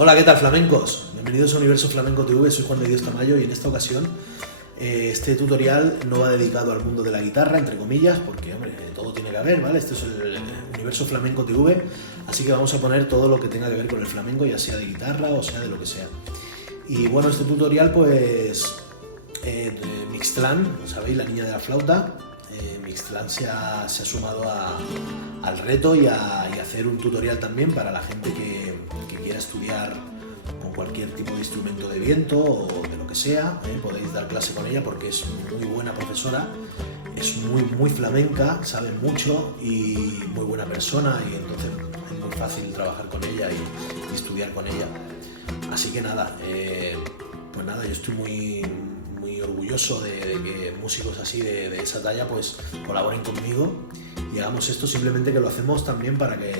Hola, ¿qué tal, flamencos? Bienvenidos a Universo Flamenco TV, soy Juan de Dios Tamayo y en esta ocasión este tutorial no va dedicado al mundo de la guitarra, entre comillas, porque, hombre, todo tiene que haber, ¿vale? Este es el Universo Flamenco TV, así que vamos a poner todo lo que tenga que ver con el flamenco, ya sea de guitarra o sea de lo que sea. Y bueno, este tutorial, pues, Mixtlan, ¿sabéis? La niña de la flauta. Mixtlan se ha sumado al reto y a hacer un tutorial también para la gente que quiera estudiar con cualquier tipo de instrumento de viento o de lo que sea. Podéis dar clase con ella porque es muy buena profesora, es muy flamenca, sabe mucho y muy buena persona, y entonces es muy fácil trabajar con ella y estudiar con ella. Así que nada, pues nada, yo estoy muy orgulloso de que músicos así de esa talla pues colaboren conmigo y hagamos esto, simplemente que lo hacemos también para que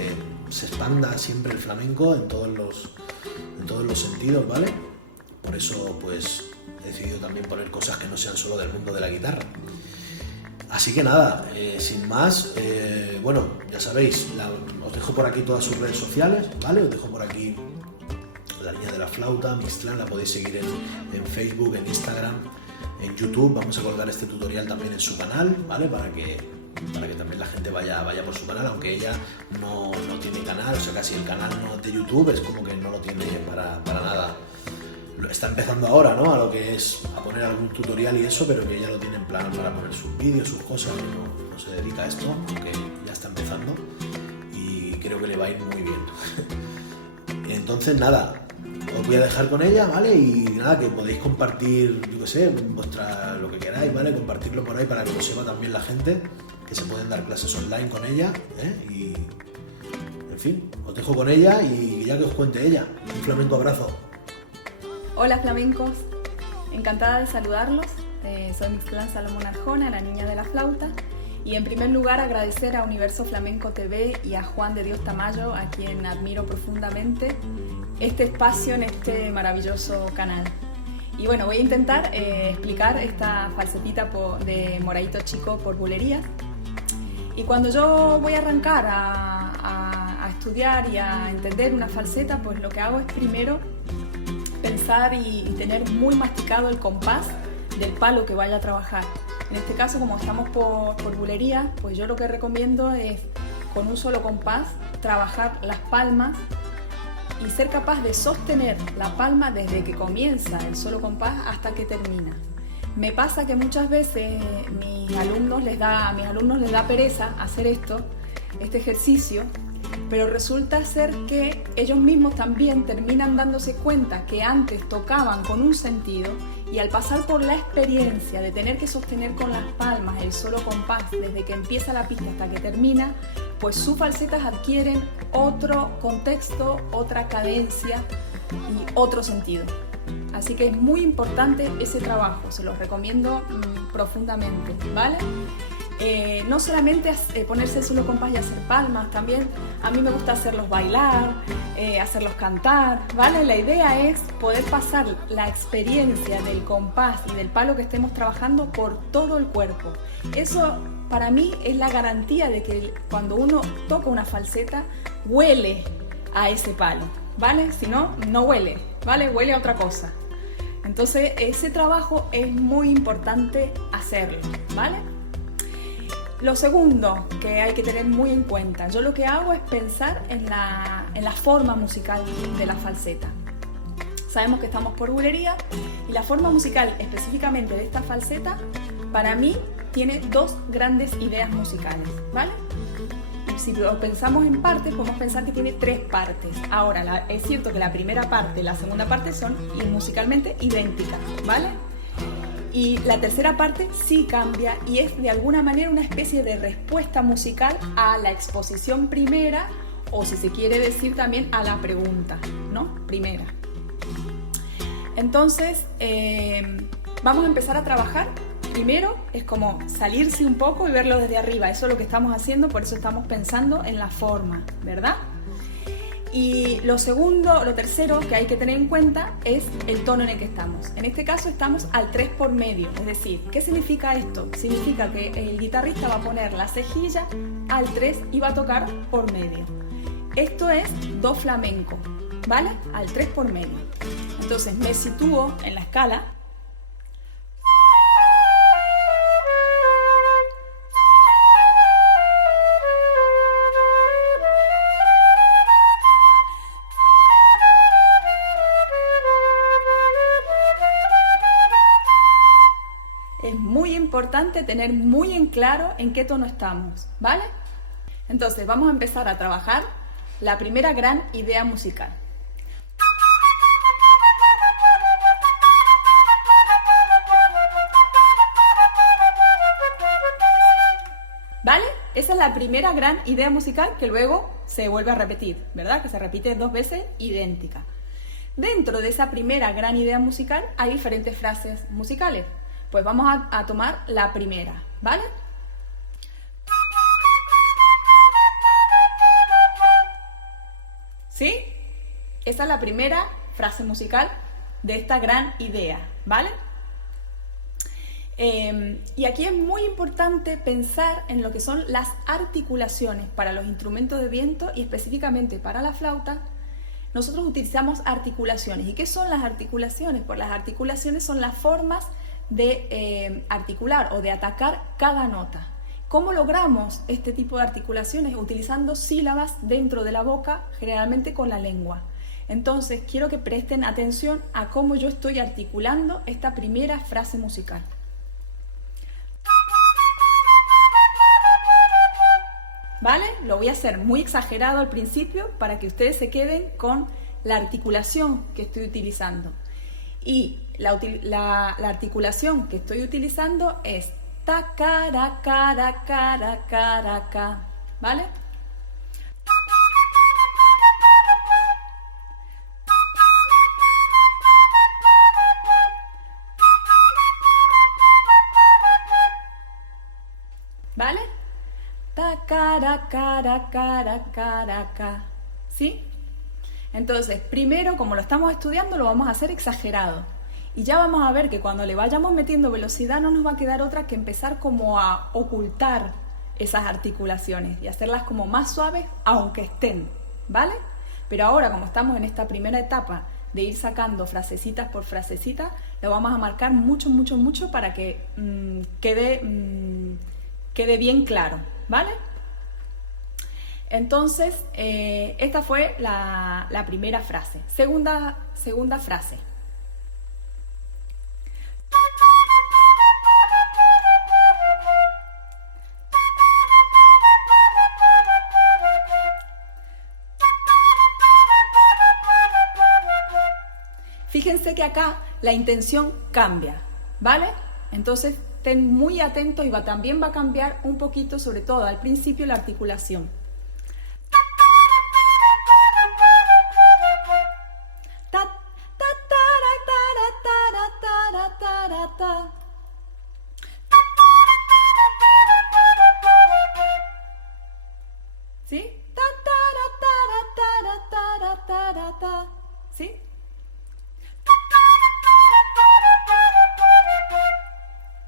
se expanda siempre el flamenco en todos los sentidos, ¿vale? Por eso pues he decidido también poner cosas que no sean solo del mundo de la guitarra. Así que nada, sin más, bueno, ya sabéis, os dejo por aquí todas sus redes sociales, ¿vale? Os dejo por aquí la niña de la flauta, Mixtlan, la podéis seguir en Facebook, en Instagram, en YouTube. Vamos a colgar este tutorial también en su canal, ¿vale? Para que también la gente vaya por su canal, aunque ella no tiene canal, o sea, casi el canal de YouTube es como que no lo tiene para nada. Está empezando ahora, ¿no? A lo que es a poner algún tutorial y eso, pero que ella lo tiene en plan para poner sus vídeos, sus cosas, no se dedica a esto, aunque ya está empezando y creo que le va a ir muy bien. Entonces nada, os voy a dejar con ella, ¿vale? Y nada, que podéis compartir, yo qué sé, lo que queráis, ¿vale? Compartirlo por ahí para que lo sepa también la gente, que se pueden dar clases online con ella, Y, en fin, os dejo con ella y ya que os cuente ella. Un flamenco abrazo. Hola flamencos, encantada de saludarlos. Soy Mixtlan Salomón Arjona, la niña de la flauta. Y en primer lugar agradecer a Universo Flamenco TV y a Juan de Dios Tamayo, a quien admiro profundamente, este espacio en este maravilloso canal. Y bueno, voy a intentar explicar esta falsetita de Moradito Chico por Bulerías. Y cuando yo voy a arrancar a estudiar y a entender una falseta, pues lo que hago es primero pensar y tener muy masticado el compás del palo que vaya a trabajar. En este caso, como estamos por bulería, pues yo lo que recomiendo es con un solo compás trabajar las palmas y ser capaz de sostener la palma desde que comienza el solo compás hasta que termina. Me pasa que muchas veces a mis alumnos les da pereza hacer este ejercicio, pero resulta ser que ellos mismos también terminan dándose cuenta que antes tocaban con un sentido y al pasar por la experiencia de tener que sostener con las palmas el solo compás desde que empieza la pista hasta que termina, pues sus falsetas adquieren otro contexto, otra cadencia y otro sentido. Así que es muy importante ese trabajo, se los recomiendo profundamente, ¿vale? No solamente ponerse el solo compás y hacer palmas, también a mí me gusta hacerlos bailar, hacerlos cantar, ¿vale? La idea es poder pasar la experiencia del compás y del palo que estemos trabajando por todo el cuerpo. Eso para mí es la garantía de que cuando uno toca una falseta huele a ese palo, ¿vale? Si no, no huele, ¿vale? Huele a otra cosa. Entonces ese trabajo es muy importante hacerlo, ¿vale? Lo segundo que hay que tener muy en cuenta, yo lo que hago es pensar en la forma musical de la falseta. Sabemos que estamos por bulería y la forma musical específicamente de esta falseta para mí tiene dos grandes ideas musicales, ¿vale? Si lo pensamos en partes, podemos pensar que tiene tres partes. Ahora, es cierto que la primera parte y la segunda parte son musicalmente idénticas, ¿vale? Y la tercera parte sí cambia y es de alguna manera una especie de respuesta musical a la exposición primera, o si se quiere decir también a la pregunta, ¿no? Primera. Entonces, vamos a empezar a trabajar. Primero es como salirse un poco y verlo desde arriba. Eso es lo que estamos haciendo, por eso estamos pensando en la forma, ¿verdad? Y lo tercero que hay que tener en cuenta es el tono en el que estamos. En este caso estamos al 3 por medio, es decir, ¿qué significa esto? Significa que el guitarrista va a poner la cejilla al 3 y va a tocar por medio. Esto es do flamenco. ¿vale? Al 3 por medio. Entonces me sitúo en la escala. Es muy importante tener muy en claro en qué tono estamos, ¿vale? Entonces vamos a empezar a trabajar la primera gran idea musical. ¿Vale? Esa es la primera gran idea musical que luego se vuelve a repetir, ¿verdad? Que se repite 2 veces idéntica. Dentro de esa primera gran idea musical hay diferentes frases musicales. Pues vamos a tomar la primera, ¿vale? ¿Sí? Esa es la primera frase musical de esta gran idea, ¿vale? Y aquí es muy importante pensar en lo que son las articulaciones para los instrumentos de viento y específicamente para la flauta. Nosotros utilizamos articulaciones. ¿Y qué son las articulaciones? Pues las articulaciones son las formas de articular o de atacar cada nota. ¿Cómo logramos este tipo de articulaciones? Utilizando sílabas dentro de la boca, generalmente con la lengua. Entonces, quiero que presten atención a cómo yo estoy articulando esta primera frase musical. ¿Vale? Lo voy a hacer muy exagerado al principio para que ustedes se queden con la articulación que estoy utilizando. Y la articulación que estoy utilizando es ta, cara, cara, cara, cara, ca, ¿vale? ¿Vale? Ta, cara, cara, cara, cara, ca, ¿sí? Entonces, primero, como lo estamos estudiando, lo vamos a hacer exagerado. Y ya vamos a ver que cuando le vayamos metiendo velocidad no nos va a quedar otra que empezar como a ocultar esas articulaciones y hacerlas como más suaves, aunque estén, ¿vale? Pero ahora, como estamos en esta primera etapa de ir sacando frasecitas por frasecita, lo vamos a marcar mucho, mucho, mucho para que quede bien claro, ¿vale? Entonces, esta fue la primera frase. Segunda frase. Fíjense que acá la intención cambia, ¿vale? Entonces, estén muy atentos y también va a cambiar un poquito, sobre todo al principio, la articulación. ¿Sí? ¿Sí?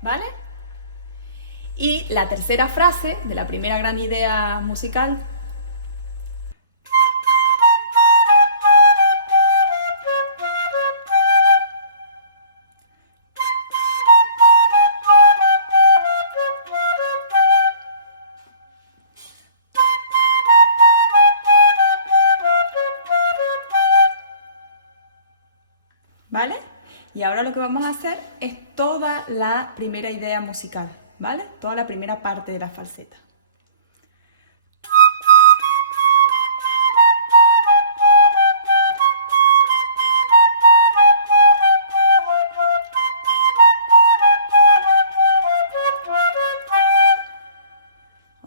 ¿Vale? Y la tercera frase de la primera gran idea musical. ¿Vale? Y ahora lo que vamos a hacer es toda la primera idea musical, ¿vale? Toda la primera parte de la falseta.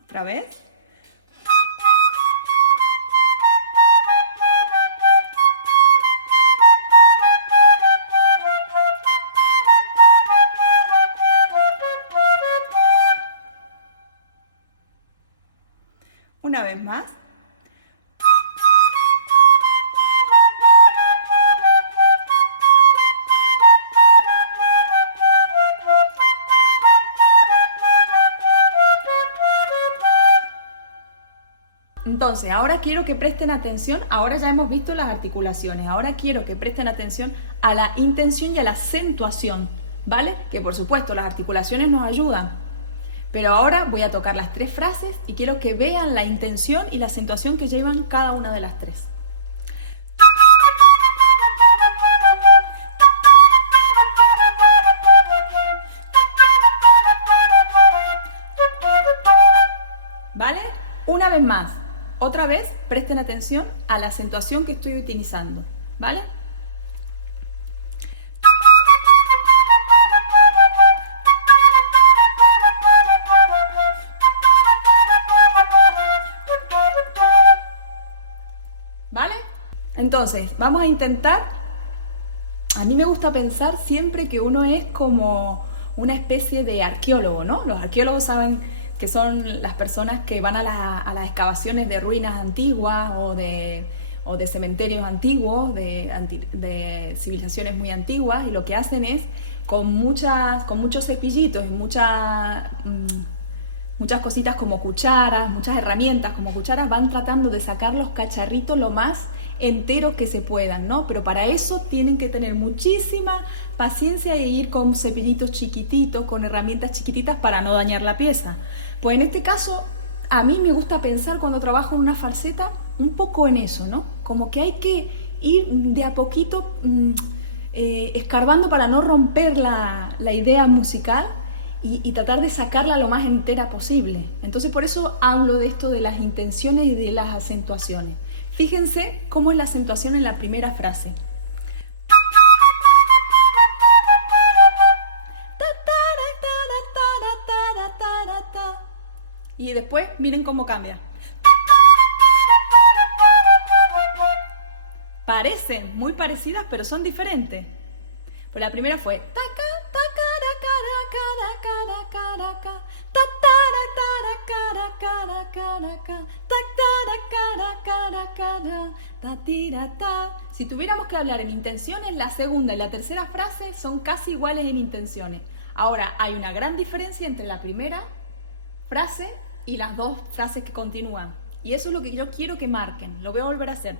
Otra vez. Una vez más. Entonces, ahora quiero que presten atención, ahora ya hemos visto las articulaciones, ahora quiero que presten atención a la intención y a la acentuación, ¿vale? Que por supuesto las articulaciones nos ayudan, pero ahora voy a tocar las 3 frases y quiero que vean la intención y la acentuación que llevan cada una de las 3. ¿Vale? Una vez más, otra vez presten atención a la acentuación que estoy utilizando, ¿vale? ¿Vale? Entonces, vamos a intentar, a mí me gusta pensar siempre que uno es como una especie de arqueólogo, ¿no? Los arqueólogos saben que son las personas que van a las excavaciones de ruinas antiguas o de cementerios antiguos, de civilizaciones muy antiguas, y lo que hacen es, con muchos cepillitos y muchas cositas como cucharas, muchas herramientas como cucharas, van tratando de sacar los cacharritos lo más enteros que se puedan, ¿no? Pero para eso tienen que tener muchísima paciencia e ir con cepillitos chiquititos, con herramientas chiquititas para no dañar la pieza. Pues en este caso, a mí me gusta pensar cuando trabajo en una falseta un poco en eso, ¿no? Como que hay que ir de a poquito escarbando para no romper la idea musical y tratar de sacarla lo más entera posible. Entonces por eso hablo de esto de las intenciones y de las acentuaciones. Fíjense cómo es la acentuación en la primera frase. Y después miren cómo cambia. Parecen muy parecidas, pero son diferentes. Pues la primera fue si tuviéramos que hablar en intenciones, la segunda y la tercera frase son casi iguales en intenciones. Ahora, hay una gran diferencia entre la primera frase y las 2 frases que continúan. Y eso es lo que yo quiero que marquen. Lo voy a volver a hacer.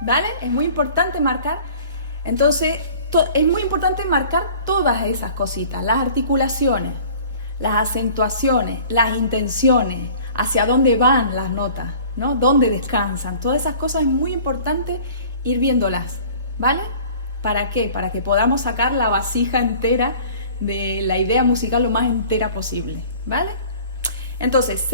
¿Vale? Es muy importante marcar. Entonces, es muy importante marcar todas esas cositas, las articulaciones, las acentuaciones, las intenciones, hacia dónde van las notas, ¿no? Dónde descansan. Todas esas cosas es muy importante ir viéndolas, ¿vale? ¿Para qué? Para que podamos sacar la vasija entera de la idea musical lo más entera posible, ¿vale? Entonces,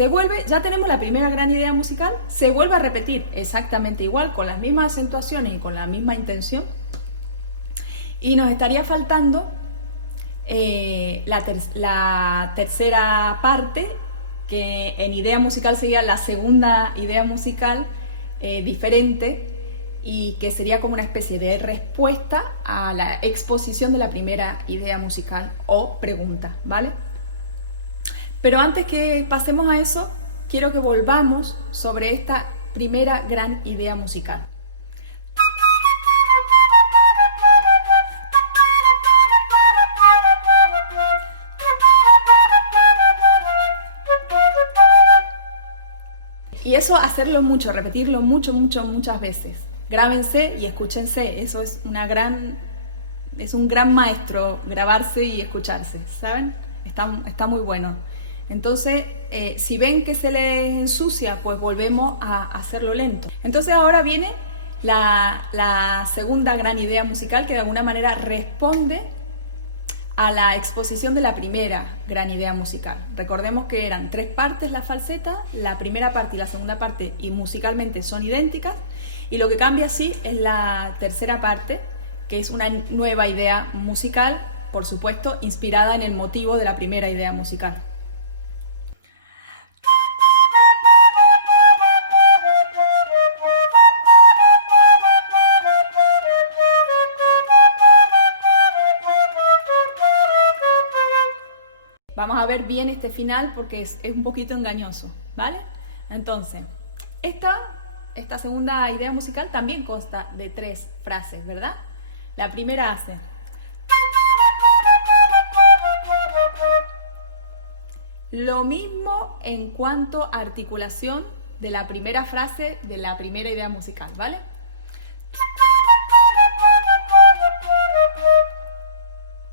ya tenemos la primera gran idea musical, se vuelve a repetir exactamente igual, con las mismas acentuaciones y con la misma intención. Y nos estaría faltando la tercera parte, que en idea musical sería la segunda idea musical diferente, y que sería como una especie de respuesta a la exposición de la primera idea musical o pregunta, ¿vale? Pero antes que pasemos a eso, quiero que volvamos sobre esta primera gran idea musical. Y eso hacerlo mucho, repetirlo muchas veces. Grábense y escúchense, eso es un gran maestro, grabarse y escucharse, ¿saben? Está muy bueno. Entonces, si ven que se les ensucia, pues volvemos a hacerlo lento. Entonces ahora viene la segunda gran idea musical, que de alguna manera responde a la exposición de la primera gran idea musical. Recordemos que eran 3 partes la falseta, la primera parte y la segunda parte, y musicalmente son idénticas, y lo que cambia sí es la tercera parte, que es una nueva idea musical, por supuesto, inspirada en el motivo de la primera idea musical. Vamos a ver bien este final porque es un poquito engañoso, ¿vale? Entonces, esta segunda idea musical también consta de 3 frases, ¿verdad? La primera hace. Lo mismo en cuanto a articulación de la primera frase de la primera idea musical, ¿vale?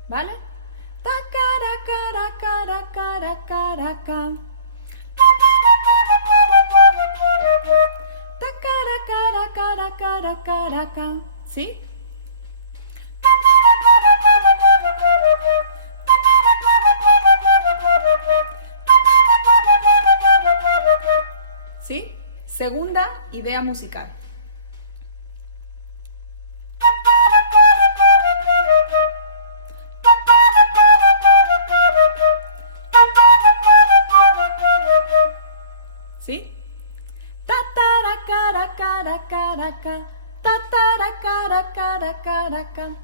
¿Vale? Ta cara cara cara cara cara. Ta cara cara cara cara cara cara. ¿Sí? ¿Sí? Segunda idea musical. ¿Sí? Ta tara cara cara cara cara. Ta tara cara cara cara cara.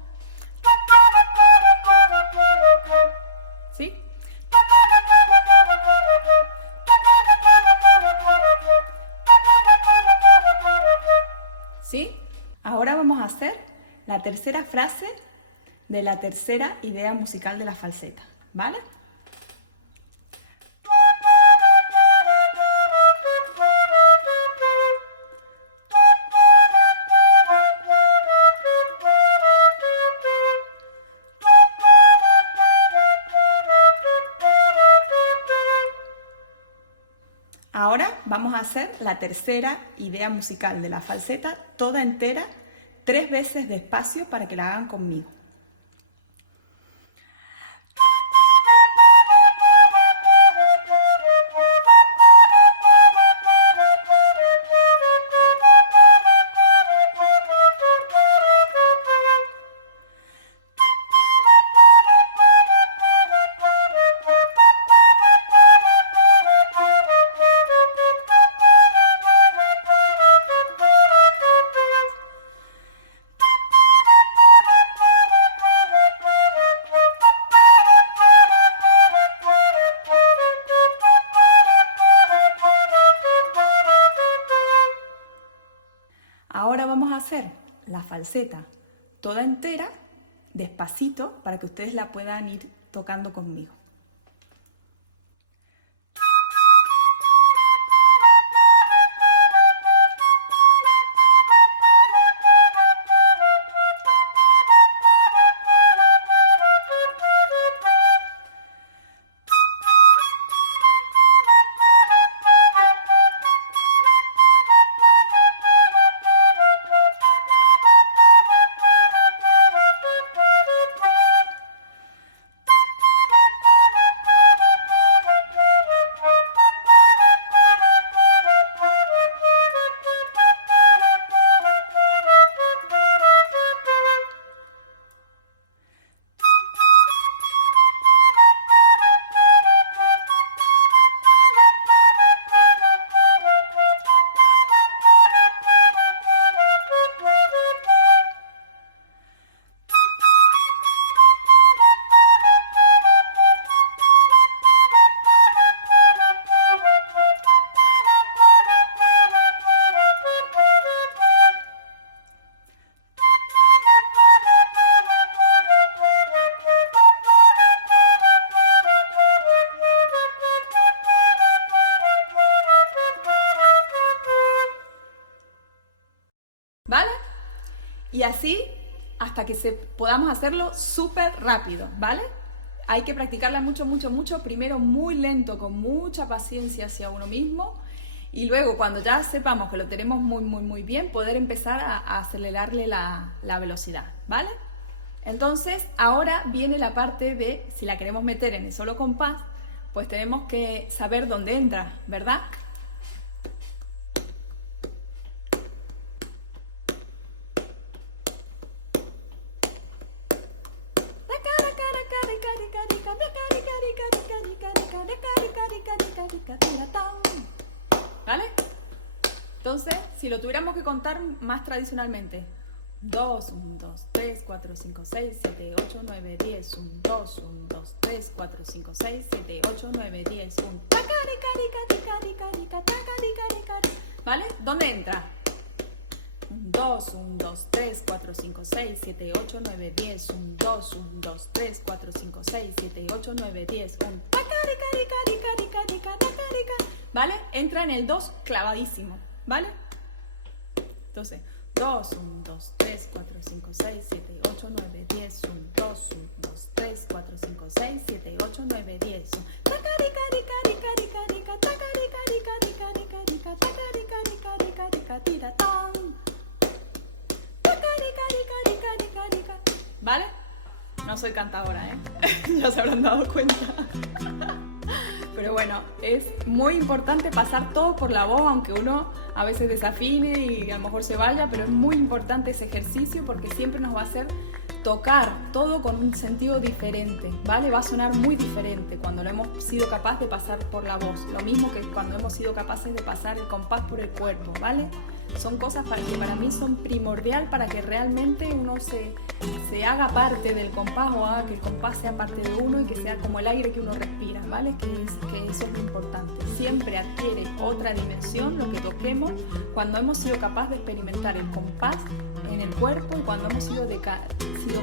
¿Sí? ¿Sí? Ahora vamos a hacer la tercera frase de la tercera idea musical de la falseta, ¿vale? Ahora vamos a hacer la tercera idea musical de la falseta, toda entera, 3 veces despacio para que la hagan conmigo. Ahora vamos a hacer la falseta toda entera, despacito, para que ustedes la puedan ir tocando conmigo. ¿Vale? Y así hasta que podamos hacerlo súper rápido, ¿vale? Hay que practicarla mucho, mucho, mucho. Primero muy lento, con mucha paciencia hacia uno mismo. Y luego, cuando ya sepamos que lo tenemos muy, muy, muy bien, poder empezar a acelerarle la velocidad, ¿vale? Entonces, ahora viene la parte de, si la queremos meter en el solo compás, pues tenemos que saber dónde entra, ¿verdad? ¿Vale? Entonces, si lo tuviéramos que contar más tradicionalmente, 2, 1, 2, 3, 4, 5, 6, 7, 8, 9, 10, 1, 2, 1, 2, 3, 4, 5, 6, 7, 8, 9, 10, 1. ¿Vale? ¿Dónde entra? 1, 2, 1, 2, 3, 4, 5, 6, 7, 8, 9, 10. 1, 2, 1, 2, 3, 4, 5, 6, 7, 8, 9, 10. ¿Vale? Entra en el 2 clavadísimo, ¿vale? Entonces, 2, 1, 2, 3, 4, 5, 6, 7, 8, 9, 10. 1, 2, 1, 2, 3, 4, 5, 6, 7, 8, 9, 10. ¿Vale? No soy cantadora, ¿eh? Ya se habrán dado cuenta. Pero bueno, es muy importante pasar todo por la voz, aunque uno a veces desafine y a lo mejor se vaya, pero es muy importante ese ejercicio porque siempre nos va a hacer tocar todo con un sentido diferente, ¿vale? Va a sonar muy diferente cuando lo hemos sido capaces de pasar por la voz, lo mismo que cuando hemos sido capaces de pasar el compás por el cuerpo, ¿vale? Son cosas que para mí son primordial para que realmente uno se haga parte del compás o haga que el compás sea parte de uno y que sea como el aire que uno respira, ¿vale? Que eso es lo importante. Siempre adquiere otra dimensión lo que toquemos cuando hemos sido capaces de experimentar el compás en el cuerpo y cuando hemos sido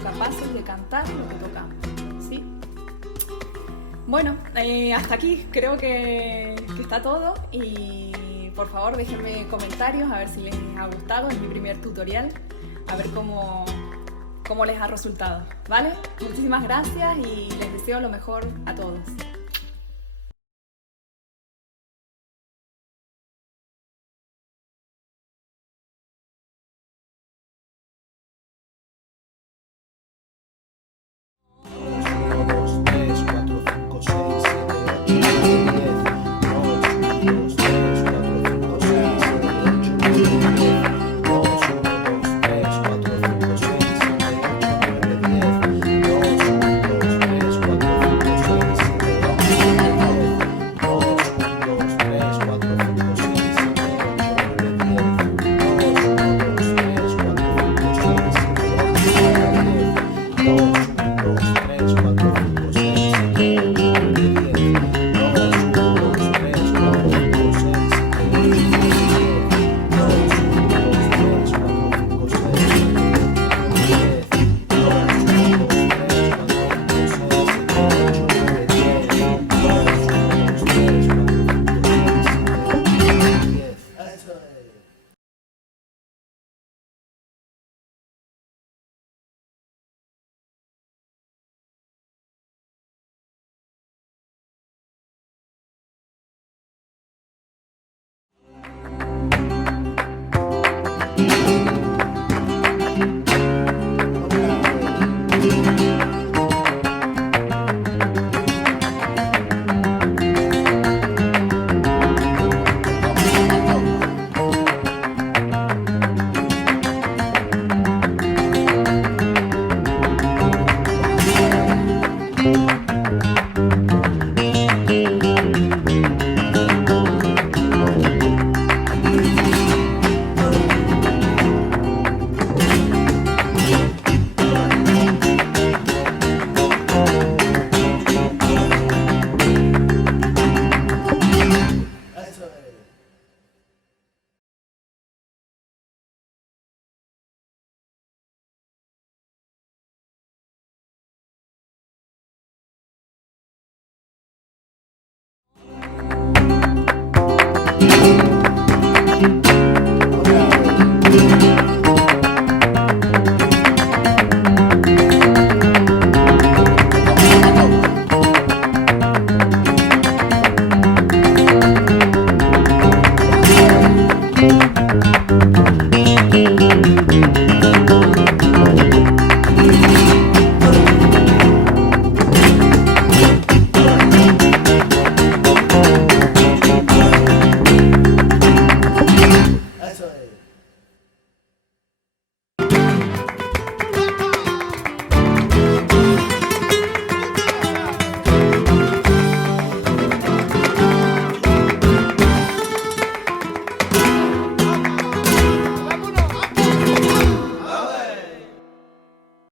capaces de cantar lo que tocamos, ¿sí? Bueno, hasta aquí creo que está todo y por favor déjenme comentarios a ver si les ha gustado, es mi primer tutorial, a ver cómo les ha resultado, ¿vale? Muchísimas gracias y les deseo lo mejor a todos.